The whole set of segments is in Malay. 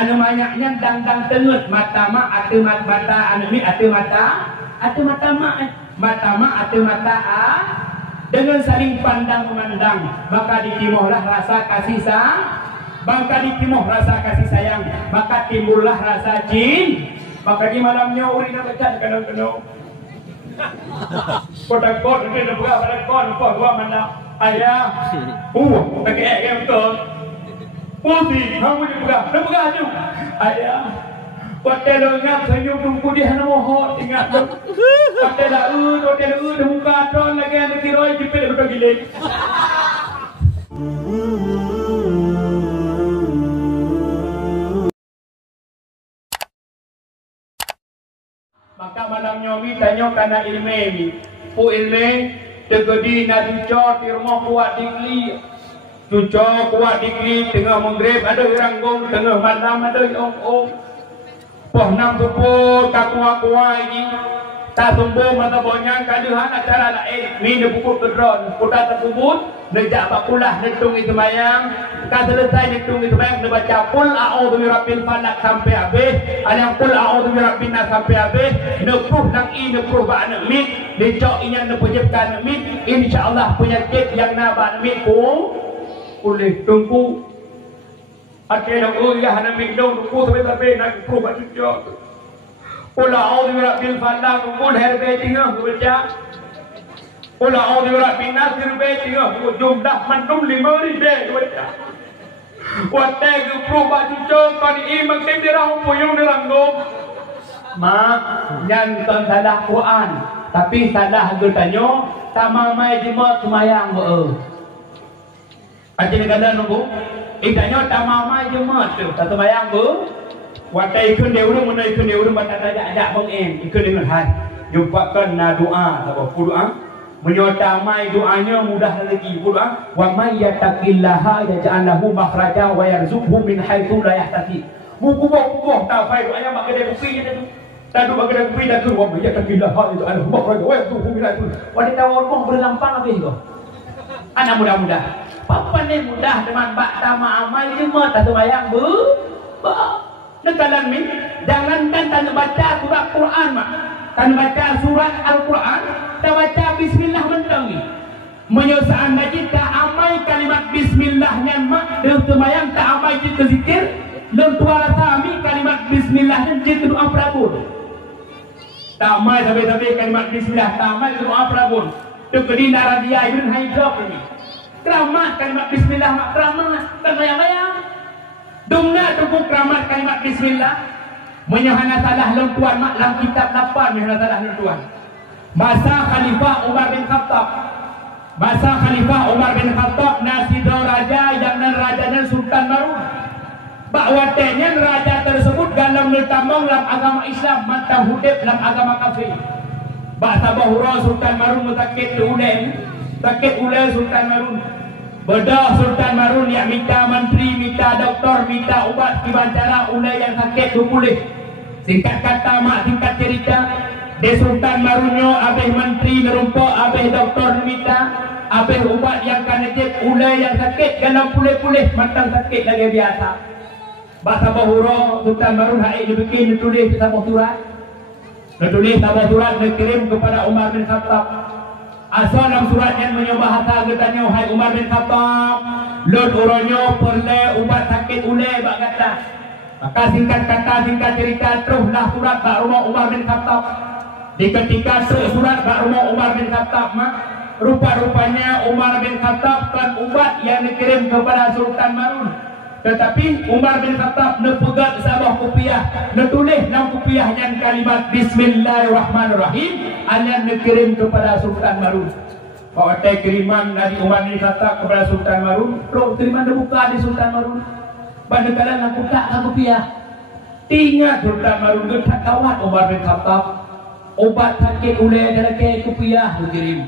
anu banyaknya dang tengut mata ma atu mata anu mi atu mata ma atu mata a dengan saling pandang memandang maka ditimohlah rasa kasih sayang maka timbullah rasa jin maka di malamnya urina baca kadang-kadang kodak-kodak itu buka pada kon dua mana ayah pakai betul putih kamu dibuka aja ayah hotel ingat senyum tunggu di hana mohon ingat hotel muka ton lagi ada kiroi jepit betul gile maka malam nyomi tanya karena ilmu tegedi na tucor di rumah kuat dikli tucor kuat dikli tengah menggrib ada ranggong tengah malam ada om poh nam tupu tak kuat ini tak tumbuh mata bonyang kaduhan acara lain ni dia pukul kedron kuda terkubut nejak bakulah netung itu bayang kan selesai netung itu bayang dia baca qul a'udzu birabbil falaq sampai habis ada qul a'udzu birabbin nas sampai habis nepruh nang nepruh ba nak mit dicok inya nepujibkan mit insyaallah penyakit yang naba mit ku boleh tunggu akhirnya ya hana mit dong tunggu sampai nak nepruh ba dicok qul a'udzu birabbil falaq qul herbe tingah baca qul a'udzu birabbin nas herbe tingah jumlah mandum 5 baca watai ke perubahan cucuk kan iman kedirah puyung diranggung mak nyantan salah Quran tapi salah gertanyo tak mamai jemaat semayang aja negara nunggu idanya tak mamai jemaat tu tak semayang watai ikun dia urung mana ikun dia urung baca ajak bang ikun dengan hai jumpakan na doa apa doa menyotamai doanya mudah lagi doa wa may yattaqillaha yaj'al lahu makhraja wa yarzuqhu min haitsu la yahtasib bubuh tak fai doanya mak kedai kopi je tu tadu mak kedai kopi dah tu wa may yattaqillaha yaj'al lahu makhraja wa yarzuqhu min haitsu wanita orang berlampang habis kau anak muda papa ni mudah teman bak tama amal cuma tak sembahyang nekalan min jangankan tak baca surah Quran mak kan baca surat Al-Quran tak baca bismillah mentang ni menyusahkan lagi tak amai kalimat bismillahnya mak dan semayang tak amai kita zikir dan tuara sami kalimat bismillahnya kita doa prabun tak amai sampai kalimat bismillah tak amai doa prabun tu kedina radia ibn haidrop ni keramat kalimat bismillah mak keramat tak bayang-bayang dumna tukuk keramat kalimat bismillah menyahana salah lentuan mak dalam kitab lapan menyahana salah lentuan masa Khalifah Umar bin Khattab nasido raja yang raja Sultan Marun bakwatenya raja tersebut dalam bertambang dalam agama Islam mantang hudib dalam agama kafir bahasa bahura Sultan Marun mutakit ulai Sultan Marun bedah Sultan Marun yang minta menteri, minta doktor, minta ubat kibancara ulai yang sakit tu boleh singkat kata mak singkat cerita de Sultan Marunyo abeh menteri nerumpok abeh doktor minta abeh ubat yang kanejek ulai yang sakit kalau pulih-pulih matang sakit lagi biasa bahasa bahura Sultan Marun hai dibikin ditulis sama surat dikirim kepada Umar bin Khattab asal dalam surat yang menyebahasa katanya hai Umar bin Khattab lord uronyo perle ubat sakit ulai bak kata maka singkat kata singkat cerita teruslah surat bak rumah Umar bin Khattab di ketika surat bak rumah Umar bin Khattab rupa-rupanya Umar bin Khattab kan ubat yang dikirim kepada Sultan Marun tetapi Umar bin Khattab nepegat sabah kopiah netulis dalam kopiah yang kalimat Bismillahirrahmanirrahim yang dikirim kepada Sultan Marun kalau ada kiriman dari Umar bin Khattab kepada Sultan Marun kiriman dibuka di Sultan Marun pada kalian aku tak kopiah tinggal Sultan Marun getak kawat Umar bin Khattab obat sakit ulai dalam kopiah dikirim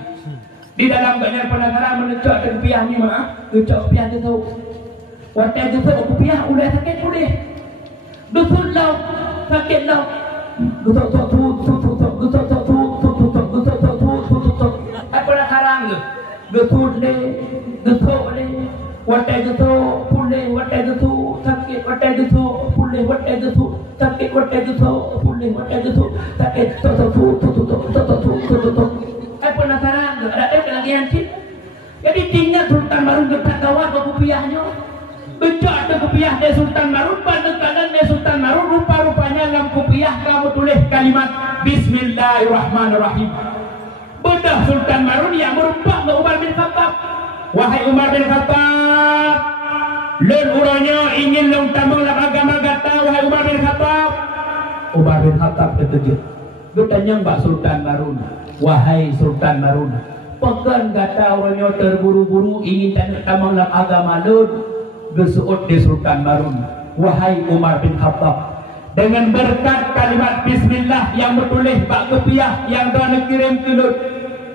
di dalam banyak penasaran menecak kopiah ni ngecak kopiah dia tahu waktu itu kopiah ulai sakit boleh dusun lau sakit lau gutok apa nak karang gutok le waktu itu pun pulih watai tu sakit watai tu pulih watai tu sakit watai tu pulih watai tu sakit tu. Penasaran ada lagi anjing. Jadi tinggal Sultan Marun getak kawat ke kupiahnya. Becak ke kupiah de Sultan Marun, kanan de Sultan Marun, rupa-rupanya dalam kupiah kamu tulis kalimat Bismillahirrahmanirrahim. Bedah Sultan Marun yang merupak ke Umar bin Khattab. Wahai Umar bin Khattab, leun urangnya ingin leung tambang dalam agama gata. Wahai Umar bin Khattab. Umar bin Khattab terkejut. Bertanya Mbak Sultan Marun, wahai Sultan Marun, pekan gata orangnya terburu-buru ingin tambang dalam agama leun. Gesuut di Sultan Marun, wahai Umar bin Khattab, dengan berkat kalimat Bismillah yang bertulis bak kepiah yang dah kirim ke lut,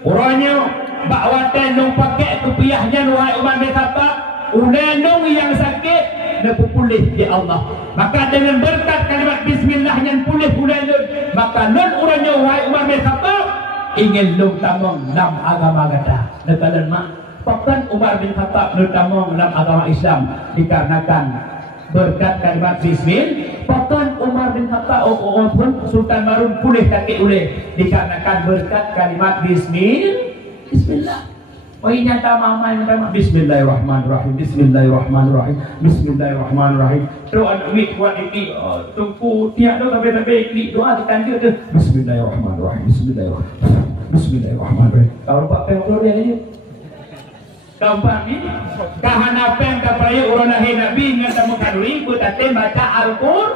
orangnya bak waten nung pakai kepiahnya wahai Umar bin Khattab, unenung yang sakit nak pulih di Allah. Maka dengan berkat kalimat Bismillah yang pulih lut, maka lut orangnya wahai Umar bin Khattab ingin lung tamong dalam agama kata. Nekalan mak. Bahkan Umar bin Khattab terutama dalam agama Islam dikarenakan berkat kalimat Bismillah. Bahkan Umar bin Khattab pun Sultan Marun pulih kaki uleh dikarenakan berkat kalimat Bismillah. Poinnya tamamai nama Bismillahirrahmanirrahim. Bismillahirrahmanirrahim. Bismillahirrahmanirrahim. Doa duit buat ini tunggu tiada tapi klik doa ditanjut tu Bismillahirrahmanirrahim. Bismillahirrahmanirrahim. Kalau Pak Pengklo dia ni Dampak ni kahanapan kapaya orang lahir Nabi yang tamu kaduri bertate baca Al-Qur'an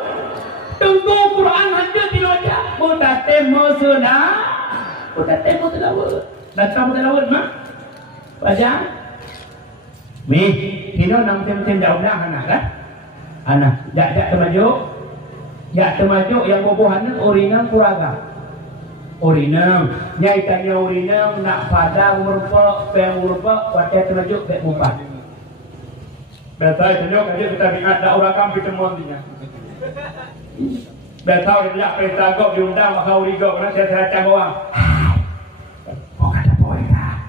tunggu Quran hanya dibaca bertate musnah bertate mutlawat datang mutlawat mak baca mi kino nam tem jauh dah anak kan anak jak termajuk yang bobohan orina kuraga Urinam, nyai tanya urinam nak padang merupa, peng merupa, wadah termajuk bek mumpat. Betul, tanya kerja kita ingat tak orang kampi temuannya. Betul, dia pesta gok diundang maka urigok, karena saya cang orang. Oh ada boy kah?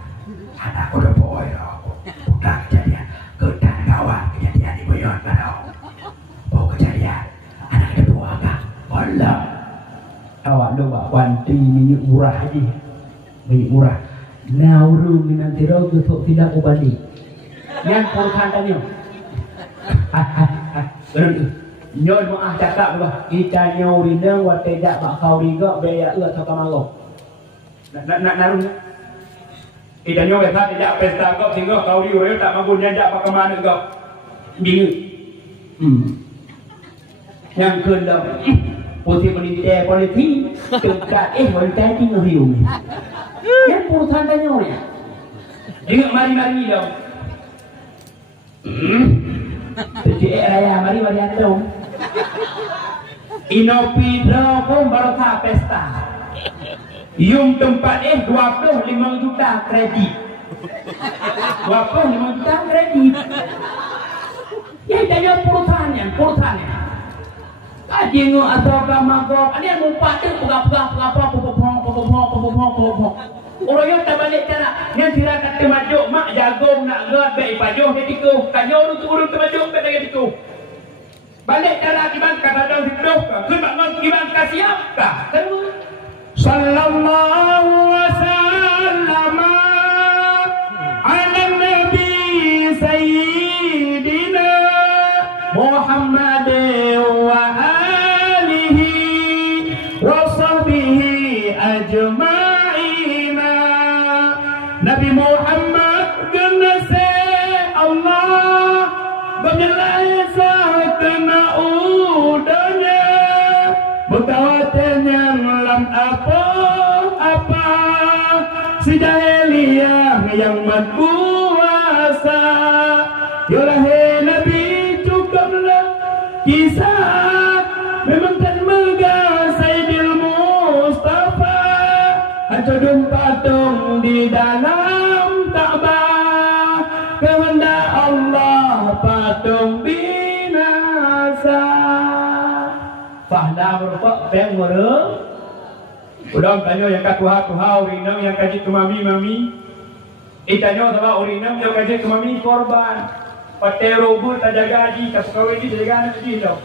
Anak udah boy aku. Udah kejadian, kedang kawan kejadian di Boyon pada. Oh kejadian, anak kedua kah? Allah. Awak doa wanti minyak murah aja, minyak murah. Nauru minanti rogu untuk tidak ubani. Yang puluhan tanya. Nyon maah cakap bah. Kita nyauri neng wat tidak bakau riga baya atau kamalok. Nak naruh. Kita nyauri tidak pesta kau sehingga kau riga tak mampu nyajak pak kemana kau. Bingung. Yang kedua. Putih pendidik politik tegak wanita tinggal hiu. Yang puluhan tanya orang. Ingat mari dong. Jadi raya mari atau. Inopidro pun baru pesta. Yung tempat 25 juta kredit. 25 juta kredit. Ya tanya puluhannya. Ajingo atau kamagok, ada yang mumpatin pegap-pegap, orang yang tak balik cara, yang tirakat termajuk, mak jagung nak gerak baik pajuh dia tiku, kanyo tu urut termajuk baik dia tiku. Balik cara kiban kata dong hidup, kiban kiban kasiapkah? Sallallahu wasallam ala nabi sayyidina Muhammad wa ajma'ina. Nabi Muhammad genese Allah berjelasa kena udanya berkawatnya lam apa si jahiliyah yang berkuasa. Yolahe Nabi cukuplah kisah memang kan megah Sayyidil Mustafa. Acodung patung di dalam Ka'bah, kehendak Allah patung binasa. Fahda merupakan peng merem. Udah tanya yang katuha urinam yang kaji ke mami. Itanya sama urinam yang kaji ke mami korban. Pakai robot tak jaga haji, tak kawin ni tak jaga anak haji tau.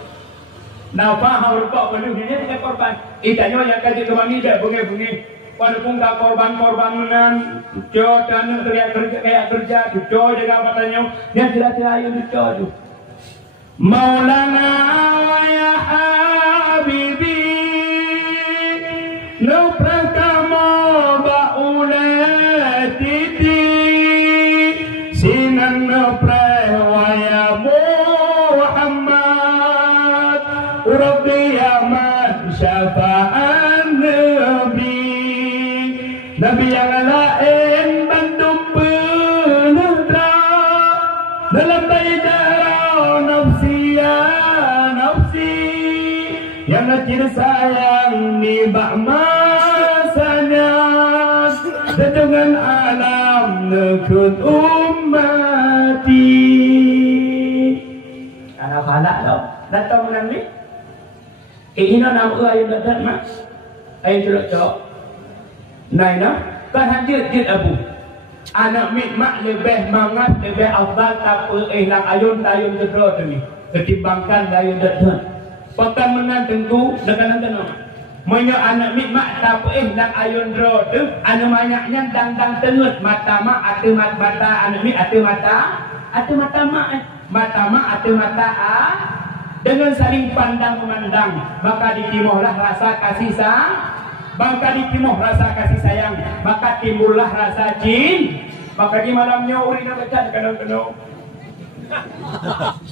Nafah berkok penuh ini pakai korban. Itanya yang kasih kemani dah bunyi-bunyi. Walaupun tak korban-korbanan, cucu dan teriak kerja kayak kerja, cucu jaga patanya. Yang tidak ayo cucu tu. Maulana ya Habibi, nu prakamo baulatiti, sinan nu prewaya Muhammad, Rabbi aman syafa'an Nabi, Nabi yang lain bantu penedra dalam baidara nafsi ya nafsi, yang nakir sayang ni masanya dan dengan alam nekut ummati. Anak-anak tau datang menang ni ini nama ayat datang mak ayat celok cok naik nak kan hadir jid abu anak mak lebih mangat lebih afdal tak nak ayun tayun kedua tu ni ketimbangkan ayun datang pakan menang tentu dengan tenang Menyo anak mikmak tak nak ayun dro tu anu banyaknya dang tengut mata mak atu mata anak mik atu mata mak atu mata dengan saling pandang memandang maka ditimohlah rasa kasih sayang maka timbullah rasa jin maka di malamnya uri nak baca kadang-kadang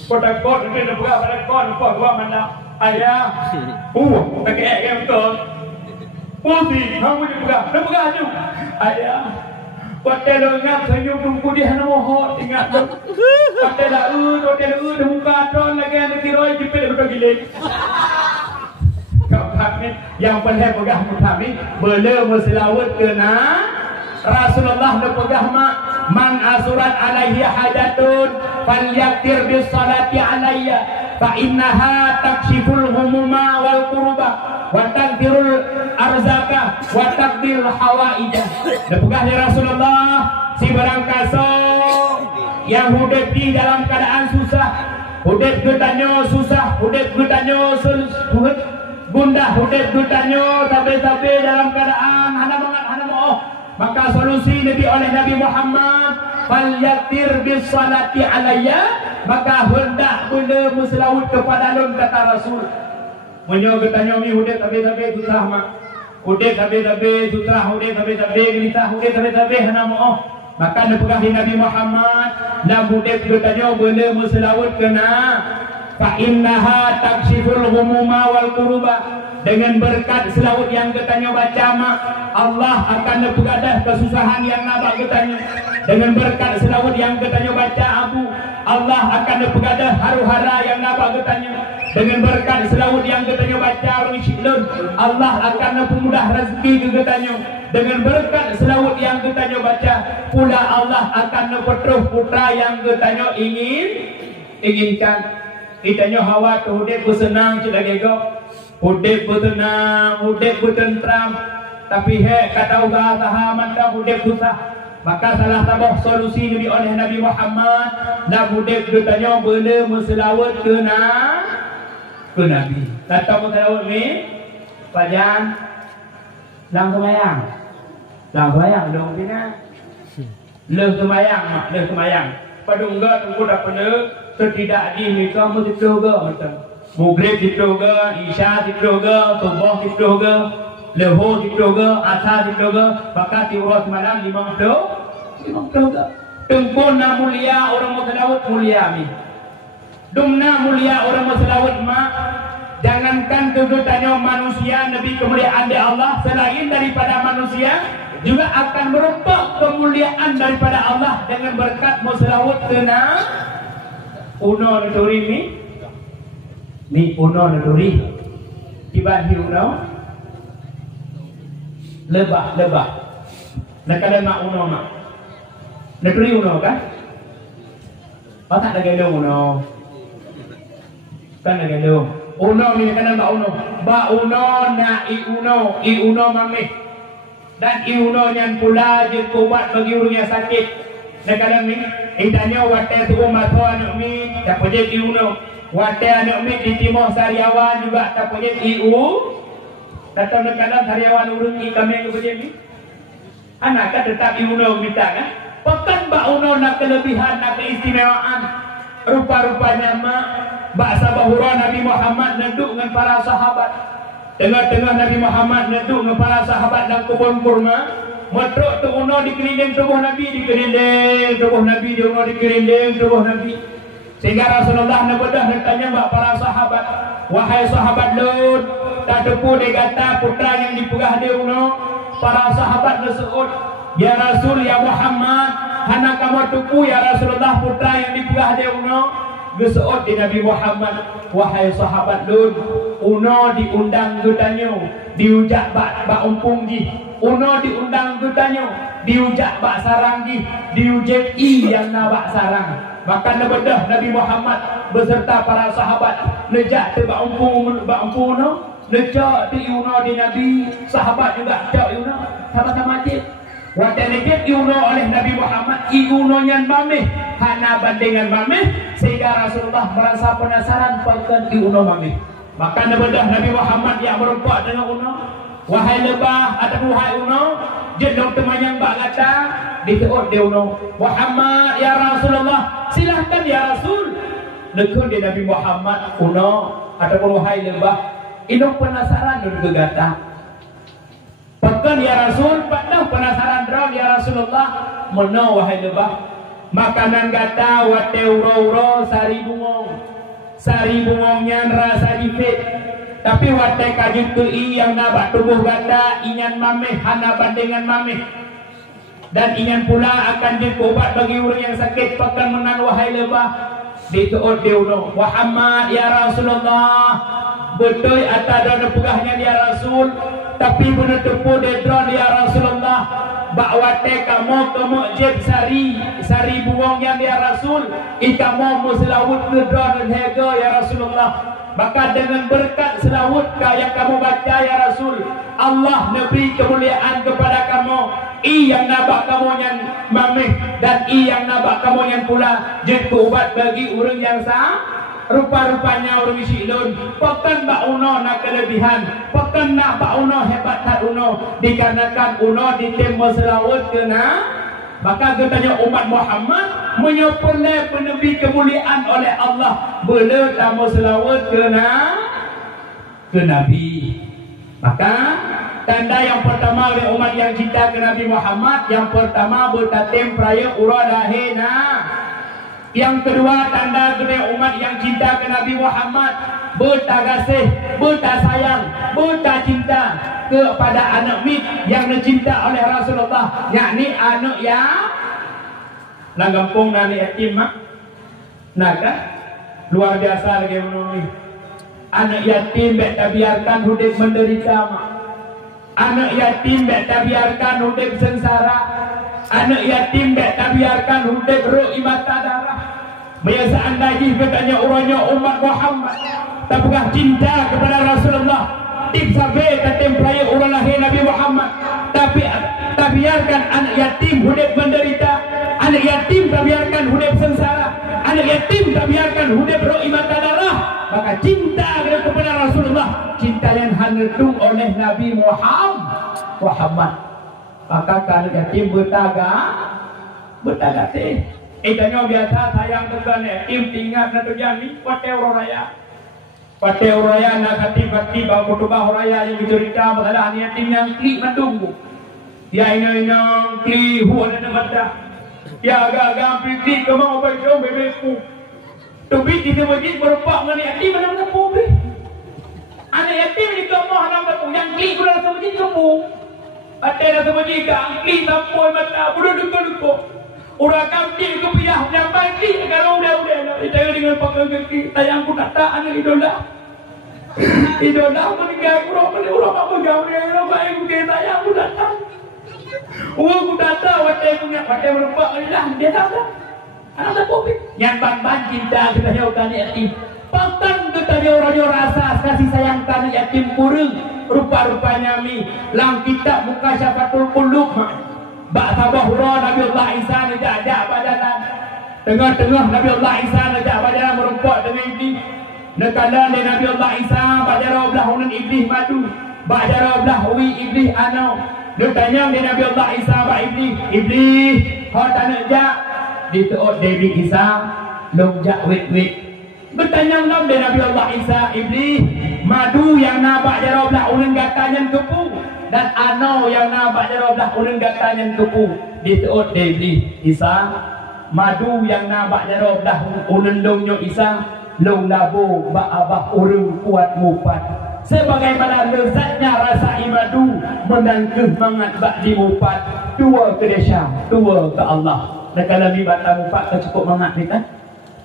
kotak-kotak ni nak buka pada kon dua mandang ayah pakai game betul putih kamu dibuka tu ayah hotel ngap senyum tunggu di hana mohon ingat tu hotel dah muka ton lagi ada kiroi jepit betul gile kami yang pandai pegah kami bela berselawat kena Rasulullah dah pegah mak man asurat alaihi hajatun falyaktir bis salati alayya fa innaha takshiful humuma wal kuruba wa tagdirul arzaka wa taqdil hawaija. Dah pegah ya Rasulullah si barang kaso yang hidup di dalam keadaan susah, hidup getanyo susah, hidup getanyo gundah, hidup getanyo tabe-tabe dalam keadaan hana bangat hana mau. Maka solusi Nabi oleh Nabi Muhammad falyaktir bis salati alayya, maka hendak benda berselawat kepada lun kata Rasul. Menyo getanyo mi hidup tabe-tabe susah mak. Hidup tabe-tabe susah, hidup tabe-tabe gelitah, hidup tabe-tabe hana mau. Maka nepegah Nabi Muhammad la hidup getanyo benda berselawat kena fa innaha takshiful humuma wal kuruba. Dengan berkat selawat yang ketanya baca mak Allah akan bergadah kesusahan yang nabak ketanya. Dengan berkat selawat yang ketanya baca abu Allah akan bergadah haru-hara yang nabak ketanya. Dengan berkat selawat yang ketanya baca rishlun Allah akan memudah rezeki ke ketanya. Dengan berkat selawat yang ketanya baca pula Allah akan petroh putra yang ketanya inginkan. Itanya hawa tu dia bersenang cik gegok. Hudib bertenang, hudib bertentram, tapi kata usaha manda hudib susah. Maka salah satu solusi Nabi oleh Nabi Muhammad nak hudib bertanya bela berselawat ke Nabi. Kata berselawat ni pajan lang semayang dong kena leh semayang padungga tunggu dah penuh setidak di mereka mesti juga macam Maghrib ditoga, Isya ditoga, Subuh ditoga, Lohor ditoga, Asar ditoga, maka tiurus malam 50 doga. Tempuna mulia orang selawat mulia mi. Dumna mulia orang selawat mak. Jangankan kedudukannya manusia, Nabi kemuliaan dari Allah selain daripada manusia juga akan merupakan kemuliaan daripada Allah dengan berkat selawat kena uno nuturi mi. Ni uno naduri tiba hiuno lebah nak ada mak uno mak naduri uno kan apa tak ada gelo uno kan ada gelo uno ni kan mak uno ba uno na i uno mami dan i uno yang pula je kuat bagi orang yang sakit Nakadang ni, idanya wate tu mato anak mi, tak boleh diuno. Wate anak mi di Timur Sariawan juga tak boleh diu. Datang nakadang Sariawan urung ni kami ke boleh ni. Anak kan tetap diuno minta kan. Pekan bak uno nak kelebihan, nak keistimewaan. Rupa-rupanya mak, bak sabahura Nabi Muhammad neduk dengan para sahabat. Tengah-tengah Nabi Muhammad neduk dengan para sahabat dalam kebun kurma. Metruk tu uno dikeliling tubuh Nabi, dikeliling tubuh Nabi, di uno dikeliling tubuh Nabi. Sehingga Rasulullah nabedah tanya bak para sahabat, wahai sahabat Lut, tak tepu dia kata putra yang dipegah dia uno. Para sahabat berseut, ya Rasul, ya Muhammad, hana kamu tepu ya Rasulullah putra yang dipegah dia uno. Berseut di Nabi Muhammad, wahai sahabat Lut, uno diundang getanyo, diujak bak umpung ji. Uno diundang getanyo, diujak bak sarang ji, diujak yang na bak sarang. Maka nabedah Nabi Muhammad beserta para sahabat lejak te bak umpung uno, lejak te uno di Nabi, sahabat juga jak uno, sama-sama cik. Waktu lejak uno oleh Nabi Muhammad, uno yang mameh, hana bandingan mameh, sehingga Rasulullah merasa penasaran pakai uno mameh. Maka nabedah Nabi Muhammad yang berempat dengan uno. Wahai lebah ataupun wahai uno, jedok temanyang bak kata diteut dia uno. Muhammad ya Rasulullah, silahkan ya Rasul. Lekun dia Nabi Muhammad uno ataupun wahai lebah, induk penasaran dulu kegata. Pekan ya Rasul, patah penasaran dron ya Rasulullah. Meno wahai lebah, makanan kata wate uro-uro sari bungong. Sari bungongnya rasa jipit. Tapi watai kajut tui yang nabak tubuh ganda inyan mameh, hana bandingan mameh. Dan inyan pula akan dikobat bagi orang yang sakit. Pakan menan wahai lebah, diteut diuno. Muhammad ya Rasulullah, betul atada pegahnya ya Rasul, tapi benar tepu dedron ya Rasulullah. Bak watai kamu jeb sari buangnya ya Rasul, ikamu muslawut dedron hega ya Rasulullah. Maka dengan berkat selawat yang kamu baca ya Rasul, Allah memberi kemuliaan kepada kamu. Yang nabak kamu yang mameh dan yang nabak kamu yang pula jadi ubat bagi orang yang sah. Rupa-rupanya orang isilun. Pekan bak uno nak kelebihan, pekan nak bak uno hebat tak uno, dikarenakan uno ditemu selawat kena. Maka katanya umat Muhammad menyempurna penebi kemuliaan oleh Allah. Boleh tamu selawat ke Nabi. Maka tanda yang pertama oleh umat yang cinta ke Nabi Muhammad, yang pertama bertatim peraya uradahena. Yang kedua tanda oleh umat yang cinta ke Nabi Muhammad, bertagasih, bertasayang, bertacinta kepada anak mit yang dicinta oleh Rasulullah, yakni anak yang langgampung nani yatim mak. Nah kan luar biasa lagi menurut anak yatim tak biarkan hidup menderita mak. Anak yatim tak biarkan hidup sengsara. Anak yatim tak biarkan hidup ruh mata darah. Biasaan lagi katanya orangnya umat Muhammad tak pernah cinta kepada Rasulullah. Tip sampai katim peraya orang lahir Nabi Muhammad, tapi tak biarkan anak yatim hidup menderita. Anak yatim tak biarkan hidup sengsara. Anak yatim tak biarkan hidup ruh mata darah. Maka cinta kepada Rasulullah, cinta yang hangetung oleh Nabi Muhammad. Maka kalau yatim bertaga teh. Itanya biasa sayang tekan yatim tinggal na terjadi pate raya. Pate raya na kati ba kutubah raya yang dicerita masalah yatim yang kli mandunggu. Ya ini yang kli huwa na mata. Ya agak kli kemau baca bebeku. Tapi di masjid berpak dengan yatim mana tepu be. Anak yatim di kemau nak tepu yang kli kuda masjid tepu. Ada masjid ka kli tampoi mata budak duka. Orang kambing kepiah yang bagi kalau udah kita dengan pakai kaki tayang ku kata anak idola meninggal kurang apa jauh dia orang baik kita tayang ku datang ku datang watai berubah lah dia datang anak tak yang ban cinta kita jauhkan yatim pakan kita jauh rasa kasih sayang kan yatim kurang rupa-rupanya mi lang kita muka syafatul qulub Bak sabah hura Nabi Allah Isa ajak bajalan. Tengah-tengah Nabi Allah Isa ajak bajalan merompak dengan iblis. Nekala Nabi Allah Isa bajara belah unan iblis madu. Bajara belah hui iblis anau. Dia tanya Nabi Allah Isa bak iblis, hau tak nak jak? Diteot Nabi Isa, long jak wet-wet. Bertanya Nabi Allah Isa, iblis, madu yang nak bajara belah unan gatanya kepu. Dan anau yang nak bajara belah unan gatanya kepu. Diteot Nabi Isa, madu yang nak bajara belah unan longnya Isa, long labo bak abah urung kuat mupat. Sebagaimana lezatnya rasa imadu menangkeh mangat bak dimupat. Dua ke desa, dua ke Allah. Dan kalau ni batang mupat ke cukup mangat ni kan?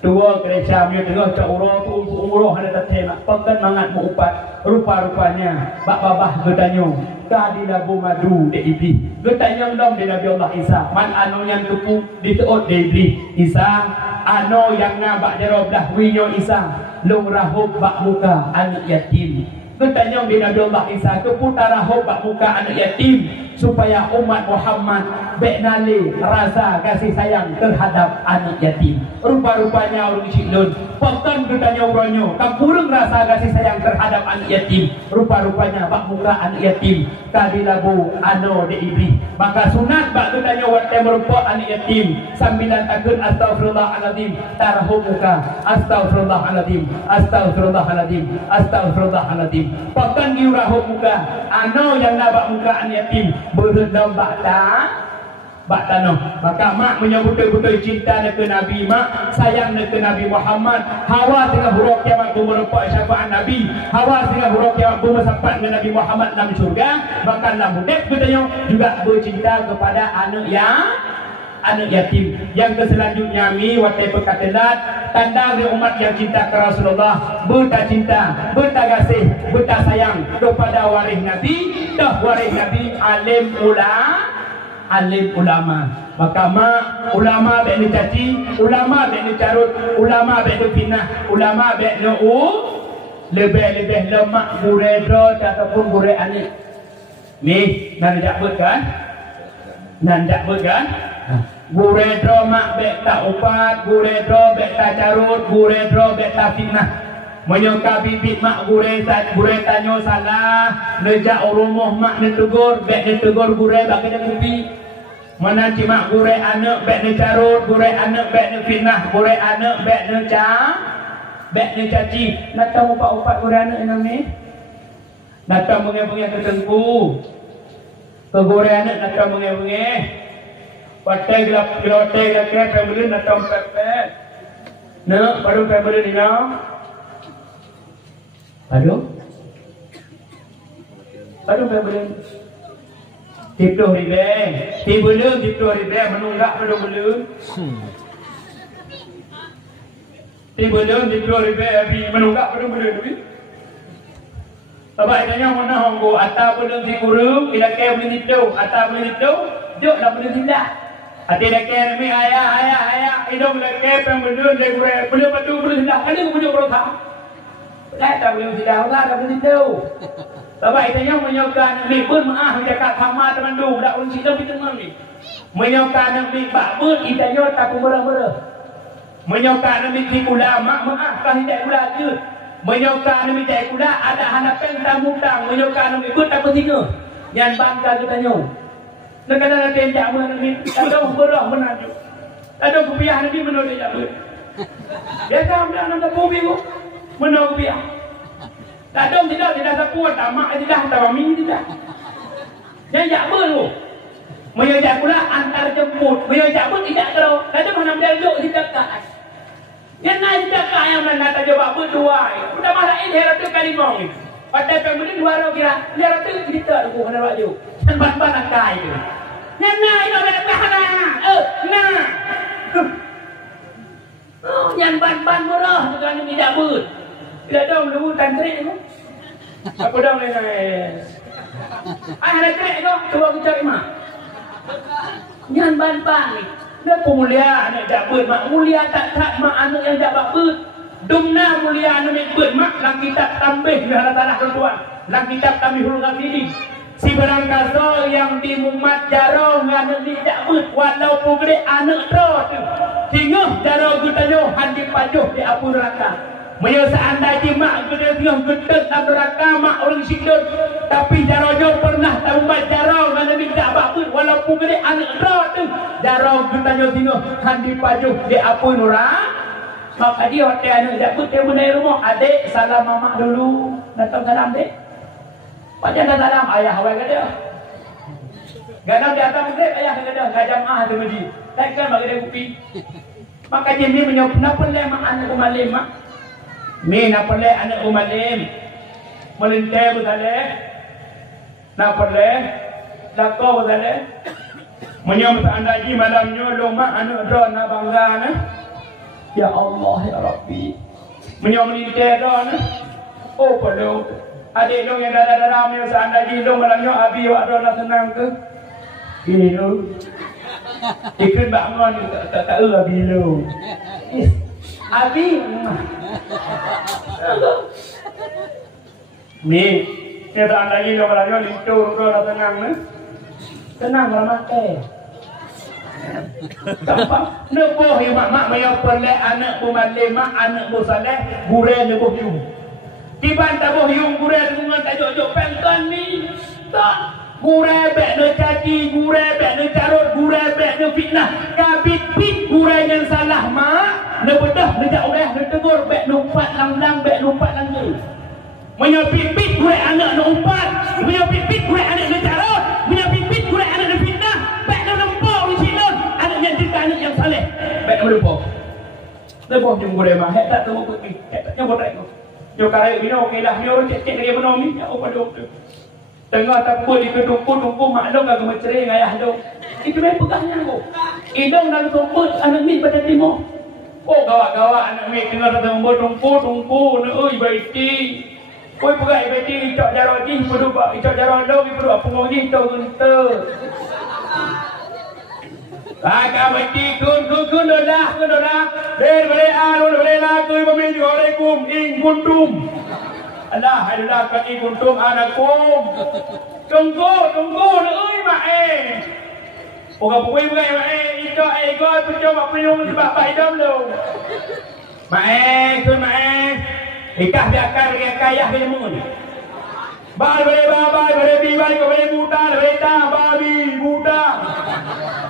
Dua ke desa, dia tengah cak urah tu umroh ada tak nak. Pakan mangat mupat. Rupa-rupanya bak babah bertanya, kadi labu madu de iblis. Bertanya dong di Nabi Allah Isa, man anu yang tepu diteot de iblis. Isa, anu yang na bak jaroblah winyo Isa, long rahub bak muka anak yatim. Bertanya di Nabi Allah Isa, keputara hobak muka anak yatim supaya umat Muhammad beknali rasa kasih sayang terhadap anak yatim. Rupa-rupanya orang Syidun Pakkan bertanya orangnya, kakurung rasa kasih sayang terhadap anak yatim. Rupa-rupanya bak muka anak yatim kadilabu ano de iblis. Maka sunat bak bertanya watai merupakan anak yatim sambilan takun astaghfirullahaladzim tarhum muka astaghfirullahaladzim astaghfirullahaladzim astaghfirullahaladzim. Pakkan giurahum muka ano yang nabak muka anak yatim berendam bak tanah. Maka mak menyambut betul-betul cinta ke Nabi, mak sayang ke Nabi Muhammad. Hawa tengah huruf kiamat berempat syafaat Nabi. Hawa tengah huruf kiamat bersempat dengan Nabi Muhammad dalam syurga. Maka dalam budak bertanya juga bercinta kepada anak yatim. Yang keselanjutnya mi watai perkatalat tanda umat yang cinta ke Rasulullah, berta cinta, berta kasih, berta sayang kepada waris Nabi, dah waris Nabi alim ulama. Maka mak ulama bek ni caci, ulama bek ni carut, ulama bek ni fitnah, ulama bek ni lebih lemak guredro ataupun gure anik. Ni nan jak bet kan? Nan jak bet kan? Guredro mak bek tak upat, guredro bek tak carut, guredro bek tak fitnah. Menyoka bibit mak gure tanyo salah, nejak rumah mak ni tegur, bek ni tegur gure bak kena kubi. Mana cimak gure anak bek ni carut, gure anak bek ni fitnah, gure anak bek ni caci. Nak tahu upat gure anak ni? Nak tahu mengeh-mengeh tertengku. Ke gure anak nak tahu mengeh-mengeh. Patai gelap family nak tahu pepet. Nak baru family ni nak. Aduh family. Tiploh ribeng, tibulung tiploh ribeng menunggak belum. Tibulung tiploh ribeng menunggak belum. Sebab tanya mana honggo atau belum dikurung, ila kaya boleh ditau, atau boleh ditau, jok lah boleh tidak. Ati dah kaya ni ayah, hidung dah kaya pembelum dah gure, boleh padu boleh tidak. Ada ke boleh berotah? Tak boleh tidak, tak boleh ditau. Sebab itu yang menyokan ni pun maaf jaga sama teman du dak un sida piteng ni. Menyokan ni bak ber kita yo tak kumera-mera. Menyokan ni ki ulama maaf kah tidak ulah je. Menyokan ni tak ulah ada hanapan tamutang menyokan ni ber tak penting. Yang bangka kita nyo. Nekala nak tenjak mana ni ada berah menaju. Ada kupiah ni menol dia ber. Dia tahu dah nak kopi ko. Menol kupiah. Tak dong tidak sapuat tamak tidak tawami tidak. Yang jak ber. Menyajak pula antar jemput. Menyajak pun tidak terus. Kata mana dia duduk di dekat. Yang naik dekat yang mana kata jawab berdua. Sudah malah ini harap tu kali mong. Pada pembeli dua orang kira. Dia harap tu kita aku hendak baju. Dan ban-ban akai tu. Yang naik itu ada tahan. Nah. Yang ban-ban murah. Bukan tidak ber. Tidak dong dulu tantrik tu. Apa dong ni? Ada trik tu. Cuba aku cari mak. Yang ban-ban ni. Dia mulia anak tak ber. Mak mulia tak mak anak yang tak ber. Dumna mulia anak ber. Mak lang kitab tambih. Biar tanah tuan. Lang kitab tambih huruf ini. Si barang kasar yang dimumat jarang anak ni tak ber walaupun gede anak terus hingga jarang gutanyo handi pajuh di apu neraka. Maya seandainya mak gede tengah gedeg dalam neraka mak orang sikdut tapi jaranyo pernah tak mumat jarang anak ni tak ber walaupun gede anak terus jarang gutanyo tengah handi pajuh di apu neraka. Maka dia hotel anak tak ber dia menai rumah adik salam mama dulu datang salam dek. Macam dah salam ayah awak kata. Gadang di atas maghrib ayah kata gadang tu masjid. Takkan bagi dia kopi. Maka dia ni menyop napa le mak anak umalim mak. Ni napa le anak umalim. Melintai besale. Napa le? Lakau besale. Menyop anda ji malamnya lo mak anak drone na bangga na. Ya Allah ya Rabbi. Menyop melintai drone. Oh perlu. Adik dong yang dah ramai seandainya dong malamnya abi awak dah senang ke? Gini dong. Ikut bangun tak abi dong. Abi. Ni, kita seandainya dong malamnya lintur dah senang ke? Senang lama ke? Tampak. Nepoh yang mak yang perlek anak bumalai mak anak busaleh gureh nepoh yung. Tiban tabuh yung gureh dengan tajuk-tajuk pengkan ni. Tak. Gureh bek ne caci, gureh bek ne carut, gureh bek ne fitnah. Kabit pit gureh yang salah mak. Ne bedah, ne jak ureh, ne tegur bek ne umpat lang-lang, bek ne umpat lang-lang. Menyapit-pit gureh anak ne umpat. Menyapit-pit gureh anak ne carut. Menyapit-pit gureh anak ne fitnah. Bek ne lempau di silon. Anak yang cerita anak yang saleh. Bek ne lempau. Lempau yung gureh mah. Hek tak tahu putih. Hek tak nyobot rek. Yo karai bino kelah ni orang cek dia benom ni ya apa doktor. Tengah takut di kedumpu-dumpu maklum agak mencerai ayah dong. Itu memang pegahnya kau. Idong dan tumput anak ni pada timur. Oh gawak-gawak anak ni tengah datang dumpu-dumpu ni oi baiti. Oi pegai baiti icok jarok ni perlu bak icok jarok dong perlu apa ngoji tau gente. Agak baiti kun dah. Boleh lah tu pemilik Waalaikum ing kuntum. Allah kan ing kuntum anakum. Tunggu oi mak Orang pui mak itu kau percuma penyung sebab baidam lo. Mak kun mak ikah biarkan dia kaya kemun. Boleh bibai kau boleh buta reda babi buta.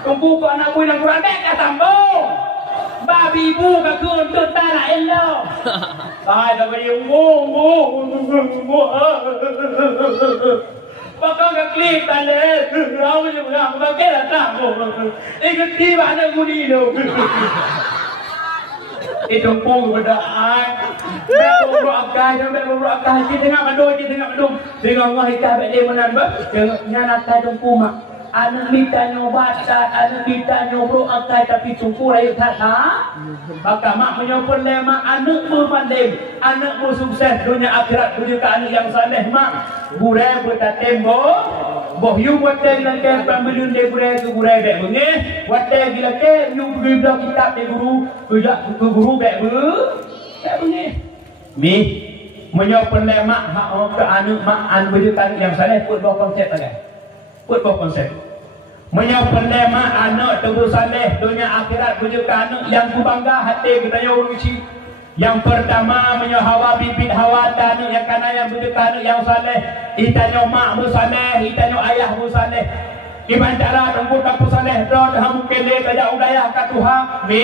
Tunggu kau anak pui yang kurang dah sambung. Babi bu ka kun tu tanah elo. Ai dah bagi umbu. Bakal ka klip tale. Rau je bukan pakai dah tak. Ikut tiba nak mudi lo. Itu pun berdaan. Bebo akai kita tengah mandoi Tengok ngah ikah bek dia menan ba. Nyana kai tumpu mak. Anak kita nyobat, anak kita nyobro akai tapi tumpu rayu tata. Maka mak menyopor lema anak bermandem, anak bersukses dunia akhirat dunia ke anak yang saleh mak. Gureh bertatem boh yu buat dan kan pembelian de gureh ke gureh bek bengeh. Buat gila ke yu pergi belajar kitab de guru, ke guru bek bengeh. Mi menyopor lema hak ke anak mak an berjuta yang saleh put bawa konsep agak. Buat konsep menyapa lema anak tunggu saleh dunia akhirat punya anak yang ku bangga hati kita yang urusi. Yang pertama menyahawa bibit hawa anak yang kana yang punya anak yang saleh. Itanyo mak mu saleh, itanyo ayah mu saleh. Iban cara tunggu tak saleh dah mungkin le tajak udayah ka Tuhan mi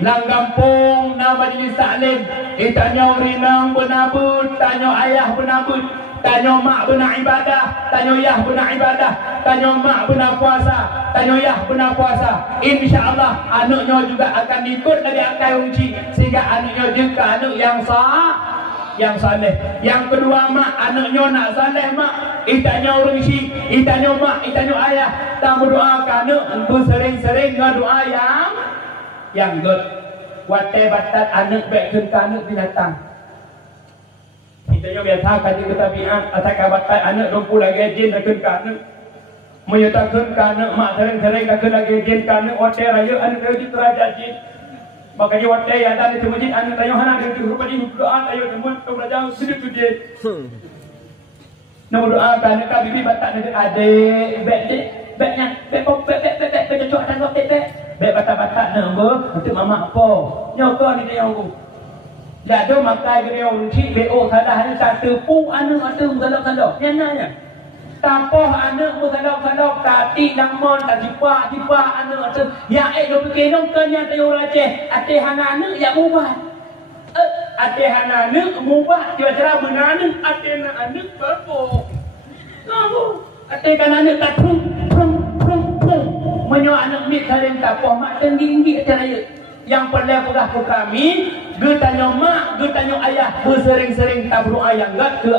lang gampung na majlis taklim. Itanyo rinang benabut, tanyo ayah benabut. Tanyo mak benar ibadah, tanyo yah benar ibadah, tanyo mak benar puasa, tanyo yah benar puasa. InsyaAllah anaknya juga akan ikut dari akai unci sehingga anaknya juga anak yang saleh. Yang kedua mak anaknya nak saleh mak, itanyo urunci, itanyo mak, itanyo ayah. Tak berdoa ke anak, untuk sering-sering doa yang good. Watai batat anak baikkan ke anak binatang. Kita biasa kaji ketabian asal kabatai anak dompu lagi jin dah kena anak menyatakan anak mak sering-sering dah kena lagi jin anak watai raya anak raya teraja jin makanya watai yang ada di masjid anak tanya hana dia rupa di doa ayo teman tu belajar sedih tu jin Nak doa tanya kau bibi batak nak adik, beknya, bek cocok tanggup bek batak nak untuk mama apa? Nyoko ni dia aku. Jadi makai dia orang cik beo salah ni tak tepu anak salok. Nyananya. Tapoh anak salok tati namon tak jipa anak tu. Ya do fikir nong kenya teu raceh. Ate hana anak ya mubah. Ate hana anak mubah kira-kira benar ate anak berpo. Kamu ate kan anak tak pum. Menyo anak mit saling tapoh mak tinggi acara yang pernah pegah ke kami, gue tanya mak, gue tanya ayah, bersering-sering tabru ayang gat ke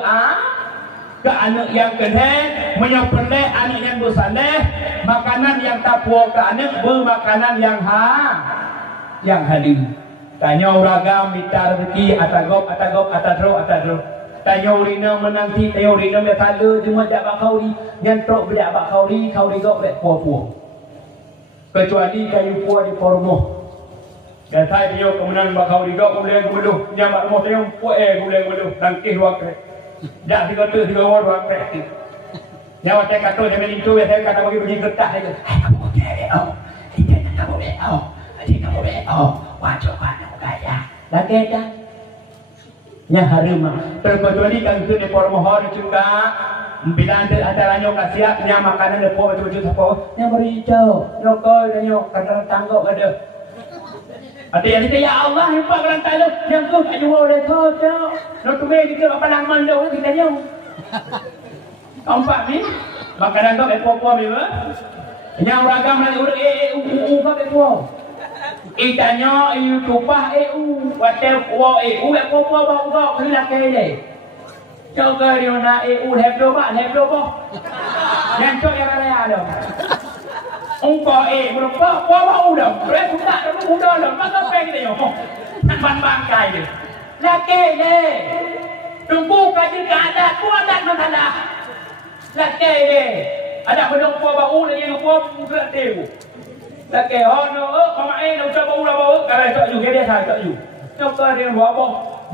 anak yang kedhe, menyopeleh anak yang bersaleh, makanan yang tapuo ke anak, bermakanan yang halim. Tanya ragam minta rezeki, atagop, atadro. Tanya urina menanti, tanya urina berkala, cuma tak bakauri, yang trok bedak bakauri, kauri gok bek puah-puah. Kecuali kayu puah di pormoh. Dan saya dia kemudian bakau digak kemudian kemudian nyamak rumah saya kemudian tangkih waktu dah tiga waktu nyawa saya kata saya melintu saya kata bagi bunyi getah saja kamu beo wajib gaya lagi dah nya harima terkecuali kan itu di pormohon juga bila antaranya kasiap nya makanan depo betul-betul apa nya beri hijau nyokoi dan nyok kadang tanggok ada. Ada yang kita ya Allah yang pak orang tahu yang tu tak jual oleh kau cak. Nak tu beri kita apa nama anda orang kita jauh. Empat ni makanan tu ekor ni ber. Yang ragam nanti udah kau ekor. Itanya tupah hotel ekor bau bau hilang kele. Kau ke dia nak hebdo bah. Yang tu yang raya ada. Ungkau berapa bau dah. Berapa muda dah. Maka apa kita yo? Nak bangkai dia. Laki dia. Tunggu kaji keadaan. Adat masalah. Laki dia. Ada benda bau lagi lupa muda dia. Laki no. Kau nak ucap bau lah bau. Kalau tak you dia tak you. Nak dia apa?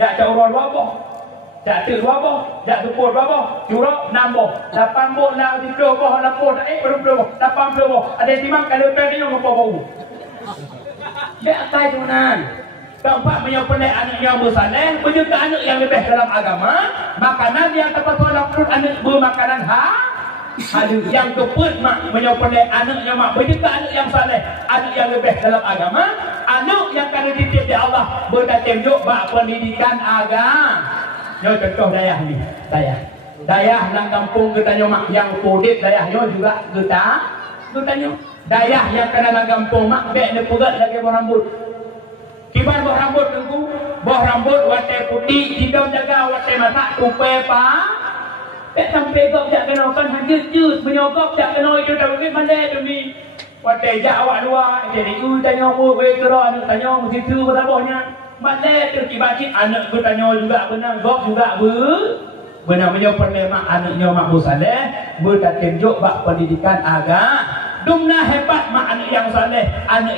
Tak cakap apa? Tak tu apa? Tak support apa? Curang 6 boh. 8 boh nak 10 boh nak boh tak belum boh. 80 boh. Ada timang kalau pergi yang apa bau. Dia akai tunan. Tempat menyopeleh anak yang bersaleh, menjaga anak yang lebih dalam agama, makanan yang tepat dalam perut anak bermakanan ada yang keput mak menyopeleh anak yang mak menjaga anak yang saleh, anak yang lebih dalam agama, anak yang kena titip di Allah bertajuk bak pendidikan agama. Yo contoh dayah ni, dayah lang kampung kita nyomak yang podit dayah yo juga kita nyo. Dayah yang kena lang kampung mak bek ne pegat lagi boh rambut. Kibar boh rambut tengku, boh rambut wate putih, hidung jaga wate mata tupe pa. Bek sampai kau jak kena kan hanjut menyogok jak kena itu dah bagi mandai demi. Wate jak awak dua jadi tanya mu we kira anu tanya mesti tu bertabahnya. Mana terkibati anak bertanya juga benar gok juga benar menyopeleh mak anaknya mak bersaleh bertajuk bak pendidikan agama. Dumna hebat mak anak yang saleh, anak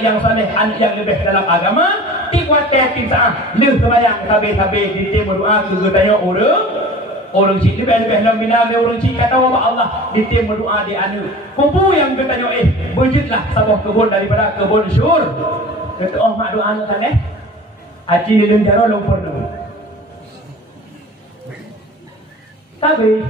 yang lebih dalam agama. Tiwat kisah leh sembahyang habis di berdoa ke tanya orang cik lebih dalam bina orang cik kata Allah di berdoa di anu. Kubu yang bertanya berjitlah sabah kebun daripada kebun syur. Kata mak doa anak saleh. Aci ni lenjaro lumpur tu. Tapi